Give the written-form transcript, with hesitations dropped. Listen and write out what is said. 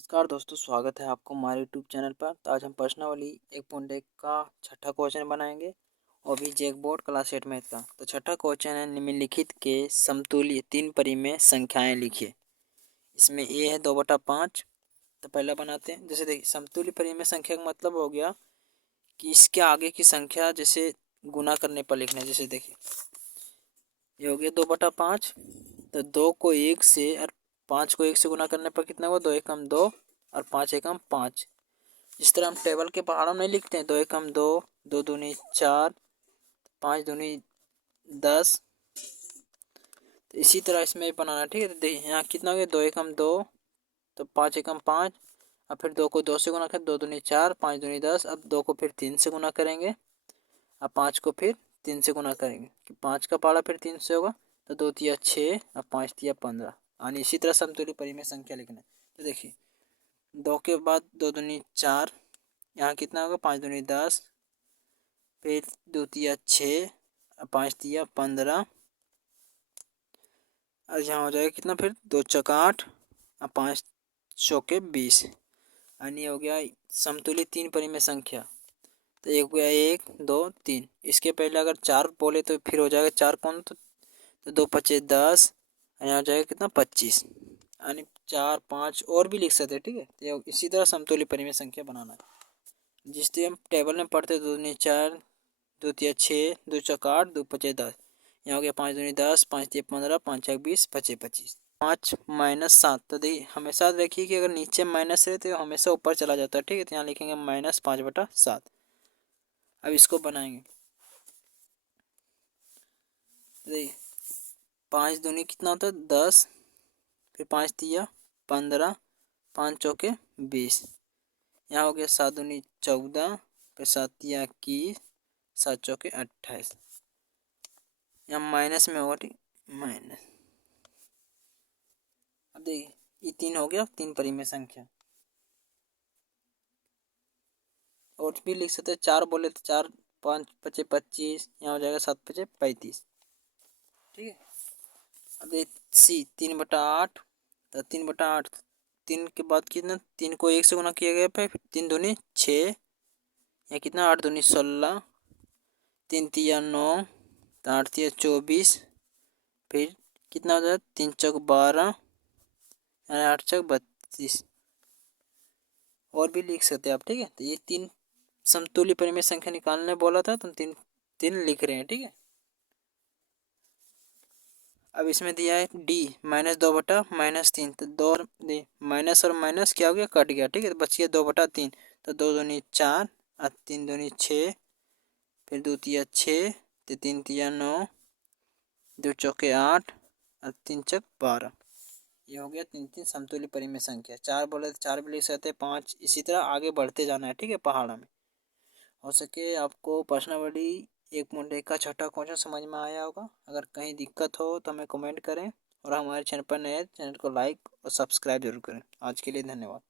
नमस्कार दोस्तों, स्वागत है आपको हमारे यूट्यूब चैनल पर। तो आज हम प्रश्नावली 1.1 का छठा क्वेश्चन बनाएंगे और भी जैक बोर्ड क्लास 8 मैथ का। तो छठा क्वेश्चन है, निम्नलिखित के समतुल्य तीन परिमेय संख्याएं लिखिए। इसमें ए है 2/5। तो पहला बनाते हैं। जैसे देखिए, समतुल्य परिमेय संख्या का मतलब हो गया कि इसके आगे की संख्या जैसे गुना करने पर लिखना है। जैसे देखिए, ये हो गया 2/5। तो 2 को 1 से और 5 को 1 से गुना करने पर कितना हुआ? 2 एकम 2 और 5 एकम 5। जिस तरह हम टेबल के पहाड़ों में लिखते हैं, 2 एकम 2, 2 दूनी 4, 5 दूनी 10। तो इसी तरह इसमें भी बनाना, ठीक है। तो देखिए यहाँ कितना हो गया? 2 एकम 2, तो 5 एकम 5, और फिर 2 को 2 से गुना करें, 2 दूनी 4, 5 दूनी 10। अब 2 को फिर 3 से गुना करेंगे और 5 को फिर 3 से गुना करेंगे कि 5 का पहाड़ा फिर 3 से होगा। तो 2 तिया 6 और 5 तिया 15। और इसी तरह समतुल्य परिमेय संख्या लिखना है। तो देखिए, 2 के बाद 2 दूनी 4, यहाँ कितना होगा? 5 दूनी 10, फिर 2 तिया 6 और 5 तिया 15। और यहाँ हो जाएगा कितना? फिर 2 चौका 8 और 5 चौके 20। यानी हो गया समतुल्य तीन परिमेय संख्या। तो एक हो गया 1 2 3। इसके पहले अगर 4 बोले तो फिर हो जाएगा 4 कौन? तो 2 पचे 10, और यहाँ हो जाएगा कितना? 25। यानी 4 5 और भी लिख सकते हैं, ठीक है। तो इसी तरह समतुल्य परिमेय संख्या बनाना है। जिस तरह हम टेबल में पढ़ते 2 दूनी 4, 2 तिया 6, 2 चौका 8, 2 पचे 10। यहाँ हो गया 5 दूनी 10, 5 तिया 15, 5 छक 20, पचे 25। 5 माइनस 7। तो देखिए, हमेशा देखिए कि अगर नीचे माइनस है तो हमेशा ऊपर चला जाता है, ठीक है। तो यहाँ लिखेंगे -5/7। अब इसको बनाएंगे। देखिए, 5 दूनी कितना होता है? 10, फिर 5 तिया 15, 5 चौके 20। यहाँ हो गया 7 दूनी 14, फिर 7 तिया 21, 7 चौके 28। यहाँ माइनस में होगा, ठीक, माइनस। अब देखिए, ये 3 हो गया तीन परिमेय संख्या। और भी लिख सकते हैं, 4 बोले तो 4 5 पचे 25, यहाँ हो जाएगा 7 पचे 35, ठीक है। अब देख सी 3/8। तो 3/8, 3 के बाद कितना? 3 को 1 से गुना किया गया, फिर 3 दूनी 6, या कितना? 8 दूनी 16, 3 तिया 9, तो 8 तिया 24, फिर कितना हो जाएगा? 3 चौक 12, यानी 8 चौक 32। और भी लिख सकते हैं आप, ठीक है। तो ये तीन समतुल्य परिमेय संख्या निकालने बोला था, तो तीन तीन लिख रहे हैं, ठीक है। अब इसमें दिया है डी -2/-3। तो 2 माइनस और माइनस क्या हो गया? कट गया, ठीक है। तो बच गया 2/3। तो 2 दूनी 4 और 3 दूनी 6, फिर 2 तिया 6, तो 3 तिया 9, 2 चौके 8 और 3 चौक 12। ये हो गया तीन तीन समतुल्य परिमेय संख्या। 4 बोले तो 4 भी लिख सकते हैं, 5। इसी तरह आगे बढ़ते जाना है, ठीक है, पहाड़ा में। हो सके आपको प्रश्नावली 1.1 का छठा क्वेश्चन समझ में आया होगा। अगर कहीं दिक्कत हो तो हमें कमेंट करें, और हमारे चैनल पर नए चैनल को लाइक और सब्सक्राइब जरूर करें। आज के लिए धन्यवाद।